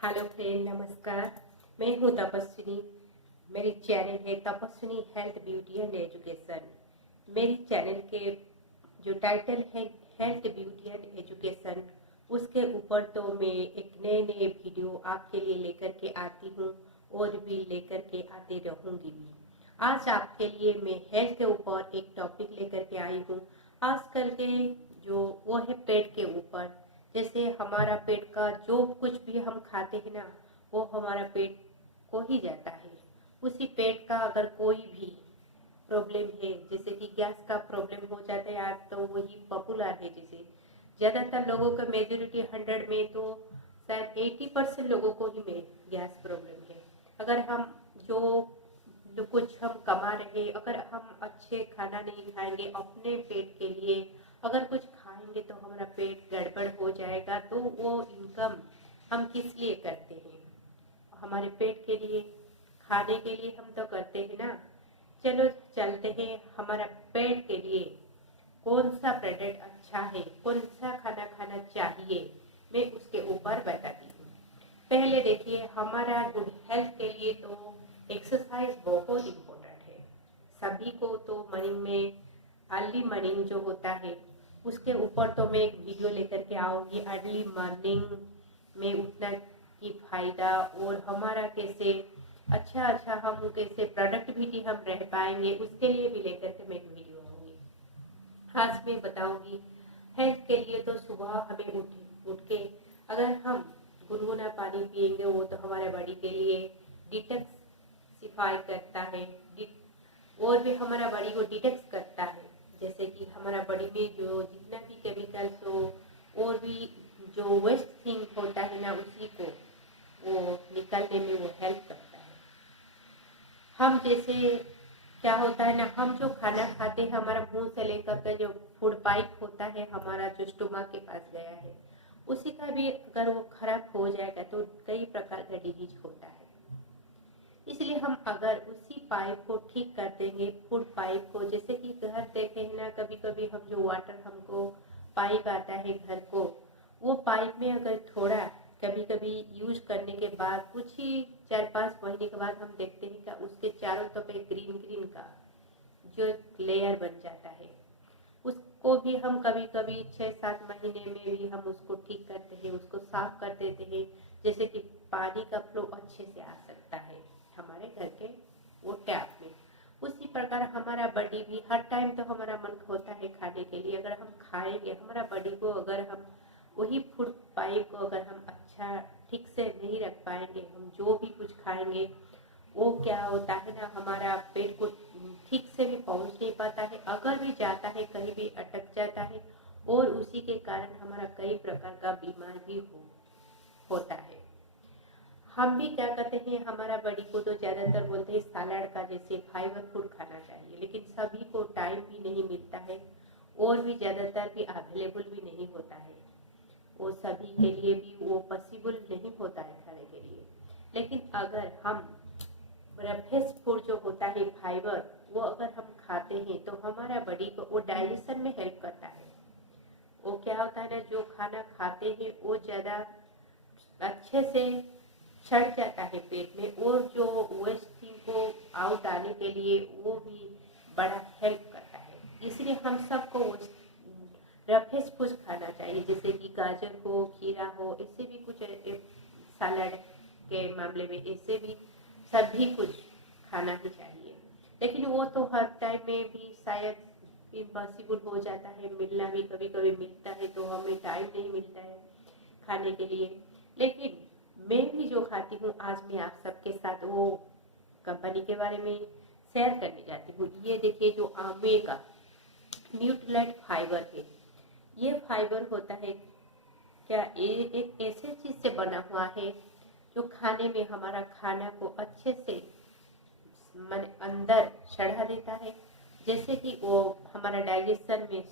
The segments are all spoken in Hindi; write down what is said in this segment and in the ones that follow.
हेलो फ्रेंड, नमस्कार। मैं हूं तपस्विनी। मेरी चैनल है तपस्विनी हेल्थ ब्यूटी एंड एजुकेशन। मेरी चैनल के जो टाइटल है हेल्थ ब्यूटी एंड एजुकेशन, उसके ऊपर तो मैं एक नए नए वीडियो आपके लिए लेकर के आती हूं और भी लेकर के आते रहूंगी भी। आज आपके लिए मैं हेल्थ के ऊपर एक टॉपिक लेकर के आई हूं। आजकल के जो वो है पेट के ऊपर। जैसे हमारा पेट का जो कुछ भी हम खाते हैं ना, वो हमारा पेट को ही जाता है। उसी पेट का अगर कोई भी प्रॉब्लम है, जैसे कि गैस का प्रॉब्लम हो जाता है, आज तो वही पॉपुलर है। जैसे ज़्यादातर लोगों का मेजोरिटी 100 में तो शायद 80% लोगों को ही में गैस प्रॉब्लम है। अगर हम जो जो कुछ हम कमा रहे, अगर हम अच्छे खाना नहीं खाएंगे अपने पेट के लिए, अगर कुछ खाएंगे तो हमारा पेट गड़बड़ हो जाएगा। तो वो इनकम हम किस लिए करते हैं? हमारे पेट के लिए, खाने के लिए हम तो करते हैं ना। चलो चलते हैं, हमारा पेट के लिए कौन सा प्रोडक्ट अच्छा है, कौन सा खाना खाना चाहिए, मैं उसके ऊपर बताती हूँ। पहले देखिए, हमारा गुड हेल्थ के लिए तो एक्सरसाइज बहुत इम्पोर्टेंट है। सभी को तो मॉर्निंग में, अर्ली मॉर्निंग जो होता है, उसके ऊपर तो मैं एक वीडियो लेकर के आऊँगी। अर्ली मॉर्निंग में उठना की फायदा और हमारा कैसे अच्छा हम कैसे प्रोडक्टिविटी हम रह पाएंगे, उसके लिए भी लेकर के मैं एक वीडियो आऊँगी। आज मैं बताऊंगी हेल्थ के लिए तो सुबह हमें उठ के अगर हम गुनगुना पानी पिएंगे, वो तो हमारे बॉडी के लिए डिटॉक्सिफाई करता है और भी हमारा बॉडी को डिटॉक्स करता है। जैसे कि हमारा बॉडी में जो जितना भी केमिकल्स हो और भी जो वेस्ट थिंग होता है ना, उसी को वो निकलने में वो हेल्प करता है। हम जैसे क्या होता है ना, हम जो खाना खाते हैं, हमारा मुंह से लेकर के जो फूड पाइप होता है, हमारा जो स्टोमक के पास गया है, उसी का भी अगर वो खराब हो जाएगा तो कई प्रकार का डिजीज होता है। इसलिए हम अगर उसी पाइप को ठीक कर देंगे, फूड पाइप को, जैसे कि घर देखे हैं ना, कभी कभी हम जो वाटर हमको पाइप आता है घर को, वो पाइप में अगर थोड़ा कभी कभी यूज करने के बाद कुछ ही 4-5 महीने के बाद हम देखते हैं कि उसके चारों तरफ एक ग्रीन ग्रीन का जो लेयर बन जाता है। उसको भी हम कभी कभी 6-7 महीने में भी हम उसको ठीक करते हैं, उसको साफ कर देते हैं, जैसे कि पानी का फ्लो अच्छे से आ सकता है हमारे घर के वो टैप में। उसी प्रकार हमारा बॉडी भी हर टाइम तो हमारा मन होता है खाने के लिए, अगर हम खाएंगे हमारा बॉडी को, अगर हम वही फूड पाइप को अगर हम अच्छा ठीक से नहीं रख पाएंगे, हम जो भी कुछ खाएंगे वो क्या होता है ना, हमारा पेट को ठीक से भी पहुंच नहीं पाता है, अगर भी जाता है कहीं भी अटक जाता है और उसी के कारण हमारा कई प्रकार का बीमार भी होता है। हम भी क्या कहते हैं, हमारा बॉडी को तो ज़्यादातर बोलते हैं सलाद का, जैसे फाइबर फूड खाना चाहिए, लेकिन सभी को टाइम भी नहीं मिलता है और भी ज़्यादातर भी अवेलेबल भी नहीं होता है। वो सभी के लिए भी वो पॉसिबल नहीं होता है खाने के लिए। लेकिन अगर हम फ्रेश फूड जो होता है फाइबर, वो अगर हम खाते हैं तो हमारा बॉडी को वो डाइजेशन में हेल्प करता है। वो क्या होता है ना, जो खाना खाते हैं वो ज़्यादा अच्छे से सड़ जाता है पेट में, और जो वेस्ट थिंग को आउट आने के लिए वो भी बड़ा हेल्प करता है। इसलिए हम सबको फ्रेश फूड खाना चाहिए, जैसे कि गाजर हो, खीरा हो, इससे भी कुछ सलाद के मामले में ऐसे भी सभी कुछ खाना ही चाहिए। लेकिन वो तो हर टाइम में भी शायद इम्पॉसिबल हो जाता है, मिलना भी कभी कभी मिलता है तो हमें टाइम नहीं मिलता है खाने के लिए। लेकिन मैं भी जो खाती हूँ, आज मैं आप सबके साथ वो कंपनी के बारे में शेयर करने जाती हूँ। ये देखिए, जो आमे का न्यूट्रीलाइट फाइबर है, ये फाइबर होता है क्या, ये एक ऐसे चीज से बना हुआ है जो खाने में हमारा खाना को अच्छे से मन अंदर चढ़ा देता है। जैसे कि वो हमारा डाइजेशन में,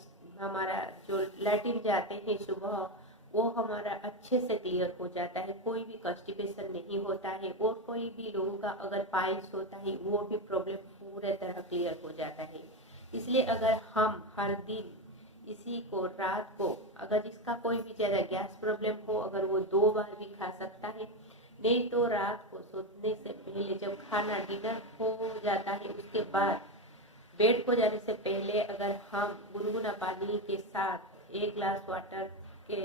हमारा जो लैट्रिन जाते हैं सुबह, वो हमारा अच्छे से क्लियर हो जाता है, कोई भी कॉन्स्टिपेशन नहीं होता है, और कोई भी लोगों का अगर पाइल्स होता है वो भी प्रॉब्लम पूरे तरह क्लियर हो जाता है। इसलिए अगर हम हर दिन इसी को रात को, अगर जिसका कोई भी ज़्यादा गैस प्रॉब्लम हो, अगर वो 2 बार भी खा सकता है, नहीं तो रात को सोने से पहले जब खाना डिनर हो जाता है उसके बाद बेड को जाने से पहले अगर हम गुनगुना पानी के साथ 1 ग्लास वाटर के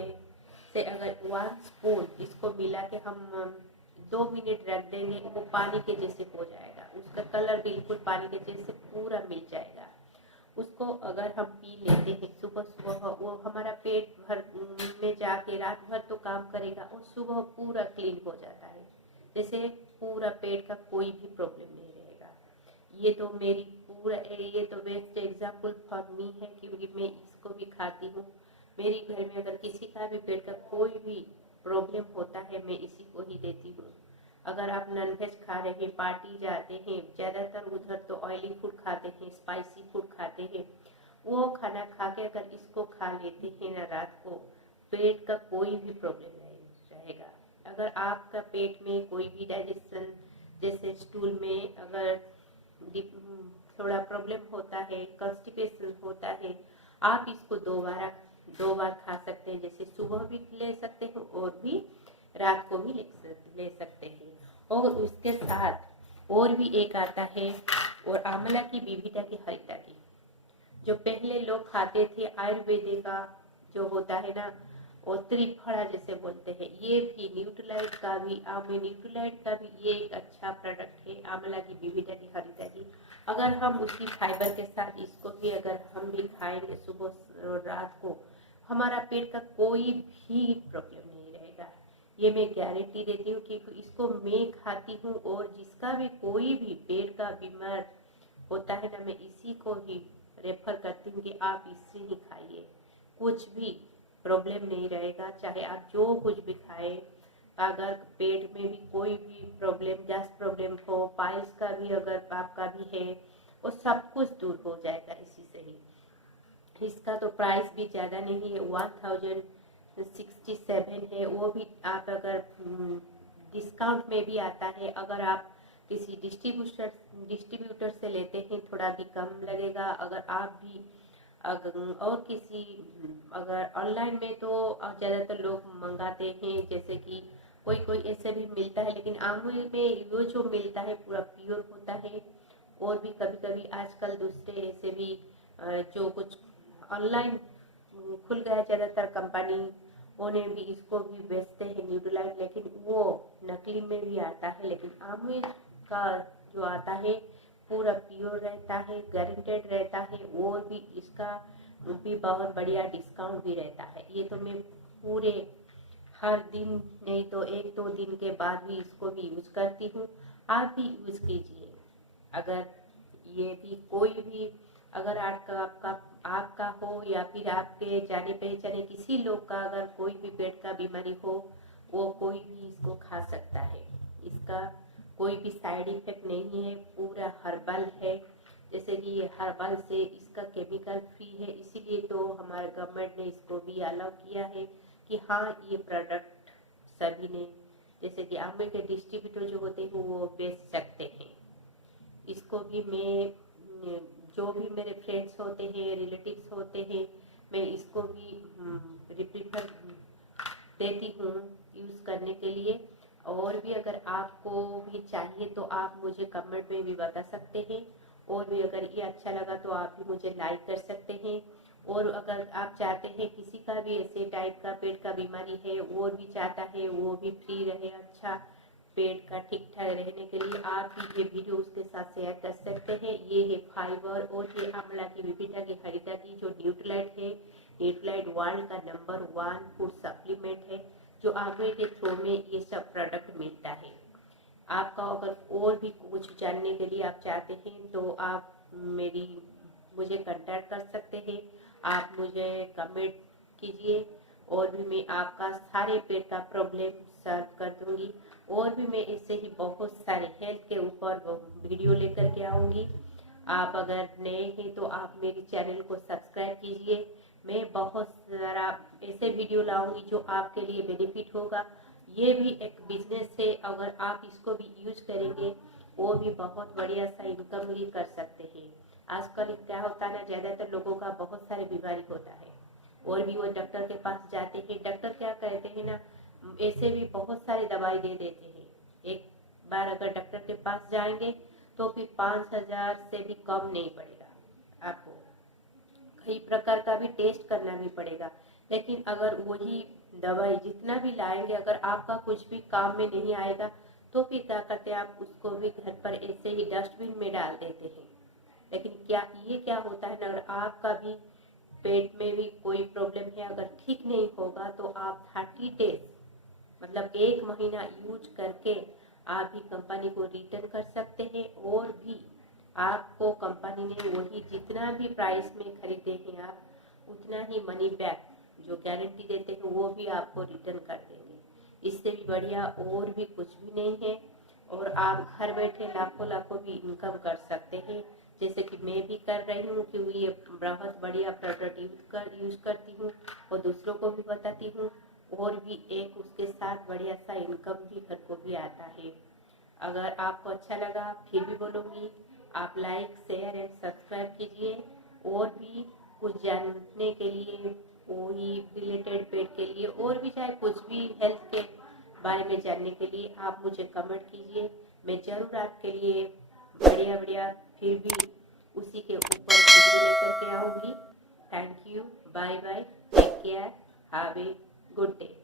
से अगर 1 स्पून इसको मिला के हम 2 मिनट रख देंगे, वो पानी के जैसे हो जाएगा, उसका कलर बिल्कुल पानी के जैसे पूरा मिल जाएगा। उसको अगर हम पी लेते हैं सुबह सुबह, वो हमारा पेट भर में जाके रात भर तो काम करेगा और सुबह पूरा क्लीन हो जाता है, जैसे पूरा पेट का कोई भी प्रॉब्लम नहीं रहेगा। ये तो मेरी ये तो बेस्ट एग्जाम्पल फॉर मी है, क्योंकि मैं इसको भी खाती हूँ। मेरी घर में अगर किसी का भी पेट का कोई भी प्रॉब्लम होता है मैं इसी को ही देती हूँ। अगर आप नॉनवेज खा रहे हैं, पार्टी जाते हैं, ज़्यादातर उधर तो ऑयली फूड खाते हैं, स्पाइसी फूड खाते हैं, वो खाना खा के अगर इसको खा लेते हैं ना रात को, पेट का कोई भी प्रॉब्लम नहीं रहेगा। अगर आपका पेट में कोई भी डाइजेशन जैसे स्टूल में अगर थोड़ा प्रॉब्लम होता है, कॉन्स्टिपेशन होता है, आप इसको 2 बार खा सकते हैं, जैसे सुबह भी ले सकते हैं और भी रात को भी ले सकते हैं। और उसके साथ और भी एक आता है, और आंवला की विविधा की हरिता की, जो पहले लोग खाते थे आयुर्वेदिक का जो होता है ना, और त्रिफला जैसे बोलते हैं, ये भी न्यूट्रीलाइट का भी न्यूट्रीलाइट का भी ये एक अच्छा प्रोडक्ट है आंवला की विविधा की हरिता की। अगर हम उसकी फाइबर के साथ इसको भी अगर हम भी खाएंगे सुबह और रात को, हमारा पेट का कोई भी प्रॉब्लम नहीं रहेगा। ये मैं गारंटी देती हूँ कि इसको मैं खाती हूँ, और जिसका भी कोई भी पेट का बीमार होता है ना, मैं इसी को ही रेफर करती हूँ कि आप इससे ही खाइए, कुछ भी प्रॉब्लम नहीं रहेगा। चाहे आप जो कुछ भी खाए, अगर पेट में भी कोई भी प्रॉब्लम, गैस प्रॉब्लम हो, पाइल्स का भी अगर आपका भी है, वो सब कुछ दूर हो जाएगा इसी से ही। इसका तो प्राइस भी ज़्यादा नहीं है, 1067 है, वो भी आप अगर डिस्काउंट में भी आता है। अगर आप किसी डिस्ट्रीब्यूटर से लेते हैं थोड़ा भी कम लगेगा। अगर आप भी और किसी अगर ऑनलाइन में तो ज़्यादातर लोग मंगाते हैं, जैसे कि कोई कोई ऐसे भी मिलता है, लेकिन आमूल में वो जो मिलता है पूरा प्योर होता है। और भी कभी कभी आजकल दूसरे ऐसे भी जो कुछ ऑनलाइन खुल गया, ज़्यादातर कंपनी उन्हें भी इसको भी बेचते हैं न्यूट्रीलाइट, लेकिन वो नकली में भी आता है। लेकिन आमूल का जो आता है पूरा प्योर रहता है, गारंटेड रहता है, और भी इसका भी बहुत बढ़िया डिस्काउंट भी रहता है। ये तो मैं पूरे हर दिन नहीं तो 1-2 दिन के बाद भी इसको भी यूज करती हूँ। आप भी यूज कीजिए। अगर ये भी कोई भी अगर आपका हो या फिर आपके जाने पहचाने किसी लोग का अगर कोई भी पेट का बीमारी हो, वो कोई भी इसको खा सकता है। इसका कोई भी साइड इफेक्ट नहीं है, पूरा हर्बल है। जैसे कि ये हर्बल से इसका केमिकल फ्री है, इसीलिए तो हमारे गवर्नमेंट ने इसको भी अलाउ किया है कि हाँ ये प्रोडक्ट सभी ने, जैसे कि आमले के डिस्ट्रीब्यूटर जो होते हैं वो बेच सकते हैं। इसको भी मैं जो भी मेरे फ्रेंड्स होते हैं, रिलेटिव्स होते हैं, मैं इसको भी प्रीफर देती हूँ यूज़ करने के लिए। और भी अगर आपको भी चाहिए तो आप मुझे कमेंट में भी बता सकते हैं। और भी अगर ये अच्छा लगा तो आप भी मुझे लाइक कर सकते हैं। और अगर आप चाहते हैं किसी का भी ऐसे टाइप का पेट का बीमारी है, और भी चाहता है वो भी फ्री रहे, अच्छा पेट का ठीक ठाक रहने के लिए, आप भी ये वीडियो उसके साथ शेयर कर सकते हैं। ये है फाइबर और ये आंवला की विविधा की हरिता की जो न्यूट्रीलाइट है, न्यूट्रीलाइट वर्ल्ड का नंबर 1 फूड सप्लीमेंट है, जो आंवले के थ्रू में ये सब प्रोडक्ट मिलता है। आपका अगर और भी कुछ जानने के लिए आप चाहते हैं तो आप मुझे कांटेक्ट कर सकते हैं। आप मुझे कमेंट कीजिए, और भी मैं आपका सारे पेट का प्रॉब्लम सॉल्व कर दूंगी। और भी मैं ऐसे ही बहुत सारे हेल्थ के ऊपर वीडियो लेकर के आऊँगी। आप अगर नए हैं तो आप मेरे चैनल को सब्सक्राइब कीजिए। मैं बहुत सारा ऐसे वीडियो लाऊंगी जो आपके लिए बेनिफिट होगा। ये भी एक बिजनेस है, अगर आप इसको भी यूज करेंगे वो भी बहुत बढ़िया सा इनकम भी कर सकते हैं। आजकल क्या होता है ना, ज़्यादातर लोगों का बहुत सारे बीमारी होता है, और भी वो डॉक्टर के पास जाते हैं। डॉक्टर क्या कहते हैं ना, ऐसे भी बहुत सारी दवाई दे देते हैं, एक बार अगर डॉक्टर के पास जाएंगे तो फिर 5,000 से भी कम नहीं पड़ेगा। आपको कई प्रकार का भी टेस्ट करना भी पड़ेगा, लेकिन अगर वही दवाई जितना भी लाएंगे अगर आपका कुछ भी काम में नहीं आएगा तो फिर क्या करते हैं, आप उसको भी घर पर ऐसे ही डस्टबिन में डाल देते हैं। लेकिन क्या होता है ना, अगर आपका भी पेट में भी कोई प्रॉब्लम है अगर ठीक नहीं होगा तो आप 30 डेज मतलब 1 महीना यूज करके आप भी कंपनी को रिटर्न कर सकते हैं, और भी आपको कंपनी ने वही जितना भी प्राइस में खरीदे हैं आप उतना ही मनी बैक जो गारंटी देते हैं वो भी आपको रिटर्न कर देंगे। इससे भी बढ़िया और भी कुछ भी नहीं है, और आप घर बैठे लाखों लाखों भी इनकम कर सकते हैं, जैसे कि मैं भी कर रही हूँ, क्योंकि ये बहुत बढ़िया प्रोडक्ट यूज करती हूँ और दूसरों को भी बताती हूँ, और भी एक उसके साथ बढ़िया सा इनकम भी घर को भी आता है। अगर आपको अच्छा लगा फिर भी बोलूँगी, आप लाइक शेयर एंड सब्सक्राइब कीजिए, और भी कुछ जानने के लिए वही रिलेटेड पेट के लिए और भी चाहे कुछ भी हेल्थ के बारे में जानने के लिए आप मुझे कमेंट कीजिए। मैं ज़रूर आपके लिए बढ़िया बढ़िया फिर भी उसी के ऊपर वीडियो लेकर के आऊँगी। Thank you, bye bye, take care, have a good day.